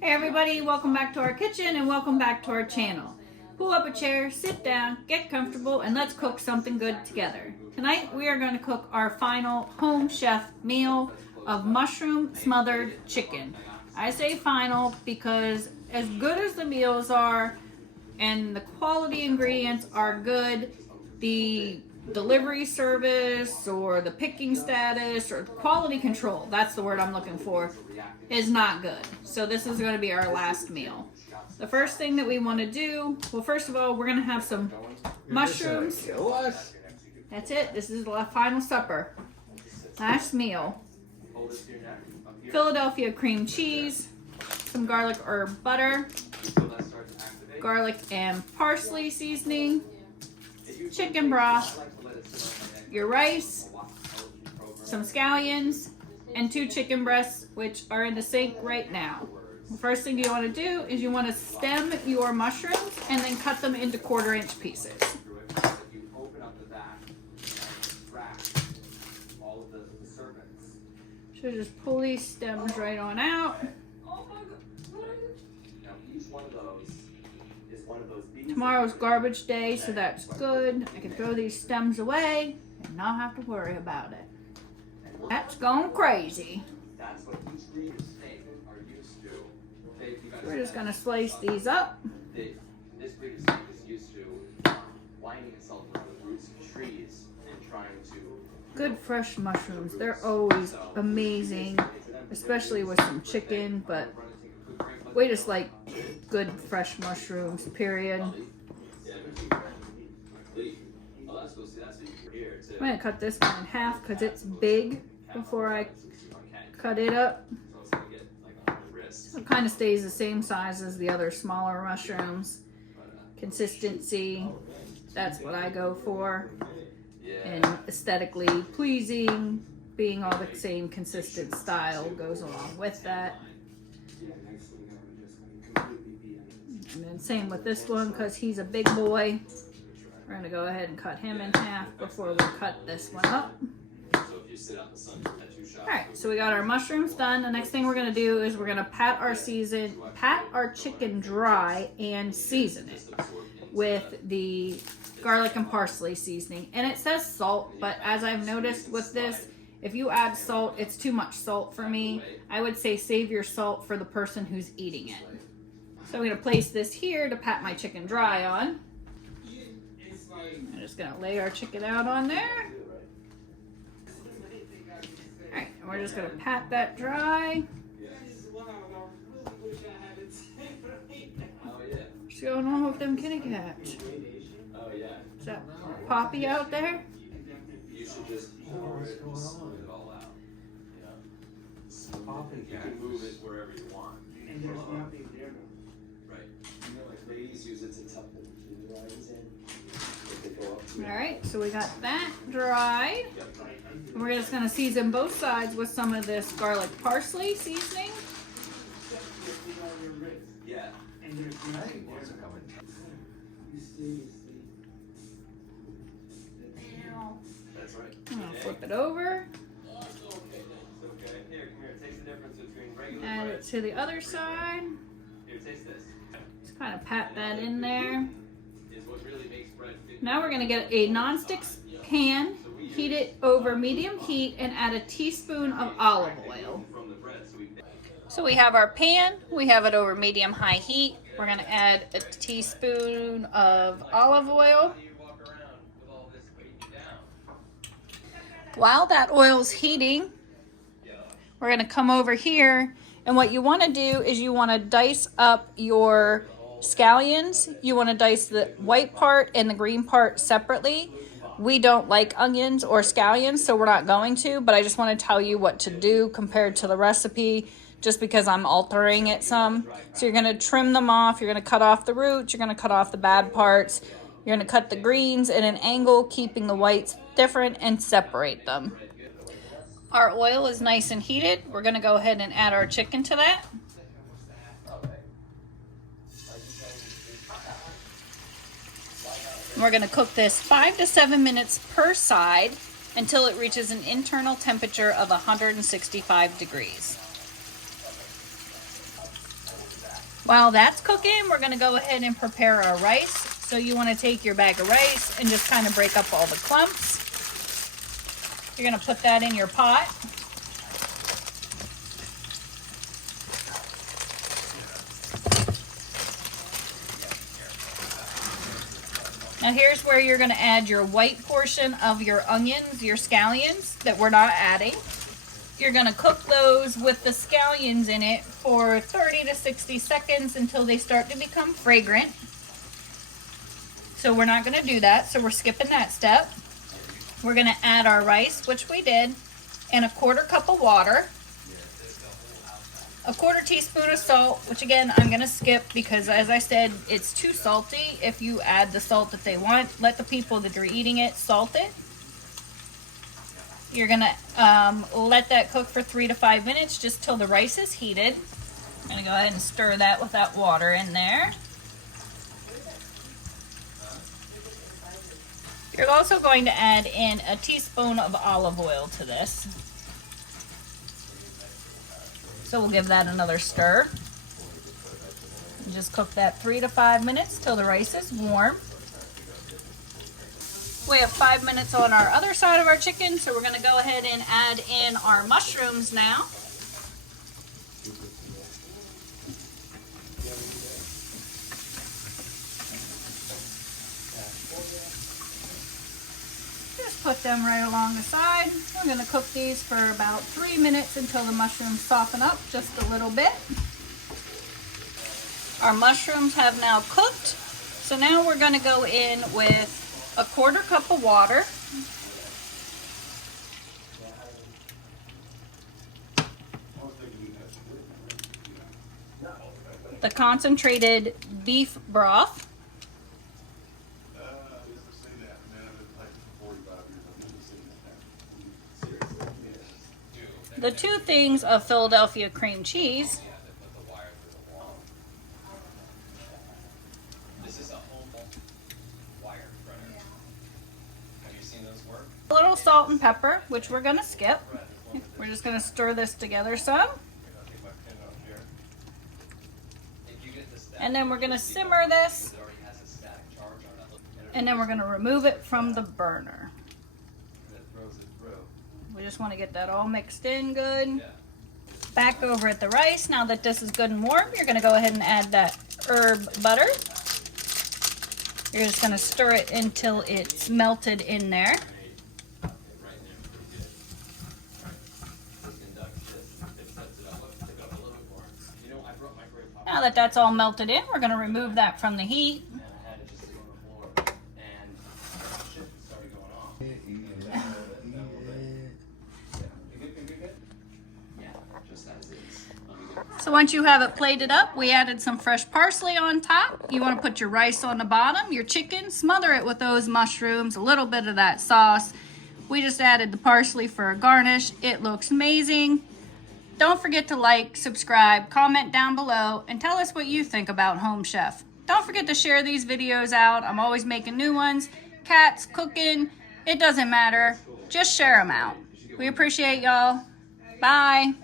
Hey everybody, welcome back to our kitchen and welcome back to our channel. Pull up a chair, sit down, get comfortable, and let's cook something good together. Tonight we are going to cook our final home chef meal of mushroom smothered chicken. I say final because as good as the meals are and the quality ingredients are good, the delivery service or the picking status or quality control, that's the word I'm looking for, is not good. So this is going to be our last meal. The first thing that we want to do, well, first of all, we're going to have some mushrooms. That's it. This is the final supper. Last meal. Philadelphia cream cheese, some garlic herb butter, garlic and parsley seasoning, chicken broth, your rice, some scallions, and 2 chicken breasts, which are in the sink right now. The first thing you want to do is you want to stem your mushrooms and then cut them into 1/4-inch pieces. So just pull these stems right on out. Tomorrow's garbage day, so that's good. I can throw these stems away and not have to worry about it. That's going crazy. We're just going to slice these up. This breed of snake is used to winding itself around the roots of trees and trying to... Good fresh mushrooms. They're always amazing, especially with some chicken, but we just like good fresh mushrooms, period. I'm going to cut this one in half because it's big before I cut it up. It kind of stays the same size as the other smaller mushrooms. Consistency, that's what I go for. And aesthetically pleasing, being all the same consistent style goes along with that. And then same with this one because he's a big boy. We're going to go ahead and cut him in half before we cut this one up. Alright, so we got our mushrooms done. The next thing we're going to do is we're going to pat our chicken dry and season it with the garlic and parsley seasoning. And it says salt, but as I've noticed with this, if you add salt, it's too much salt for me. I would say save your salt for the person who's eating it. So I'm going to place this here to pat my chicken dry on. I'm just going to lay our chicken out on there. Alright, and we're just going to pat that dry. What's going on with them kitty cats? Is that Poppy out there? You should just smooth it all out. You can move it wherever you want. Right. Like ladies use it to tuck the lines in. Alright, so we got that dried. And we're just going to season both sides with some of this garlic parsley seasoning. Yeah. That's right. I'm going to flip it over. Add it to the other side. Just kind of pat that in there. Now we're going to get a nonstick pan, heat it over medium heat, and add a teaspoon of olive oil. So we have our pan, we have it over medium-high heat. We're going to add a teaspoon of olive oil. While that oil's heating, we're going to come over here, and what you want to do is you want to dice up your scallions. You want to dice the white part and the green part separately. We don't like onions or scallions, so we're not going to, but I just want to tell you what to do compared to the recipe, just because I'm altering it some. So you're going to trim them off, you're going to cut off the roots, you're going to cut off the bad parts, you're going to cut the greens at an angle, keeping the whites different, and separate them. Our oil is nice and heated. We're going to go ahead and add our chicken to that. We're going to cook this 5 to 7 minutes per side until it reaches an internal temperature of 165 degrees. While that's cooking, we're gonna go ahead and prepare our rice. So you wanna take your bag of rice and just kind of break up all the clumps. You're gonna put that in your pot. Now here's where you're gonna add your white portion of your onions, your scallions that we're not adding. You're gonna cook those with the scallions in it for 30 to 60 seconds until they start to become fragrant. So we're not gonna do that, so we're skipping that step. We're gonna add our rice, which we did, and a 1/4 cup of water, a 1/4 teaspoon of salt, which again, I'm gonna skip because as I said, it's too salty. If you add the salt that they want, let the people that are eating it salt it. You're gonna let that cook for 3 to 5 minutes just till the rice is heated. I'm gonna go ahead and stir that with that water in there. You're also going to add in a teaspoon of olive oil to this. So we'll give that another stir. And just cook that 3 to 5 minutes till the rice is warm. We have 5 minutes on our other side of our chicken, so we're gonna go ahead and add in our mushrooms now. Just put them right along the side. We're gonna cook these for about 3 minutes until the mushrooms soften up just a little bit. Our mushrooms have now cooked, so now we're gonna go in with a 1/4 cup of water, the concentrated beef broth, the 2 things of Philadelphia cream cheese, a little salt and pepper, which we're gonna skip. We're just gonna stir this together some. And then we're gonna simmer this. And then we're gonna remove it from the burner. We just wanna get that all mixed in good. Back over at the rice, now that this is good and warm, you're gonna go ahead and add that herb butter. You're just gonna stir it until it's melted in there. Now that that's all melted in, we're going to remove that from the heat. So once you have it plated up, we added some fresh parsley on top. You want to put your rice on the bottom, your chicken, smother it with those mushrooms, a little bit of that sauce. We just added the parsley for a garnish. It looks amazing. Don't forget to like, subscribe, comment down below, and tell us what you think about Home Chef. Don't forget to share these videos out. I'm always making new ones. Cats, cooking, it doesn't matter. Just share them out. We appreciate y'all. Bye.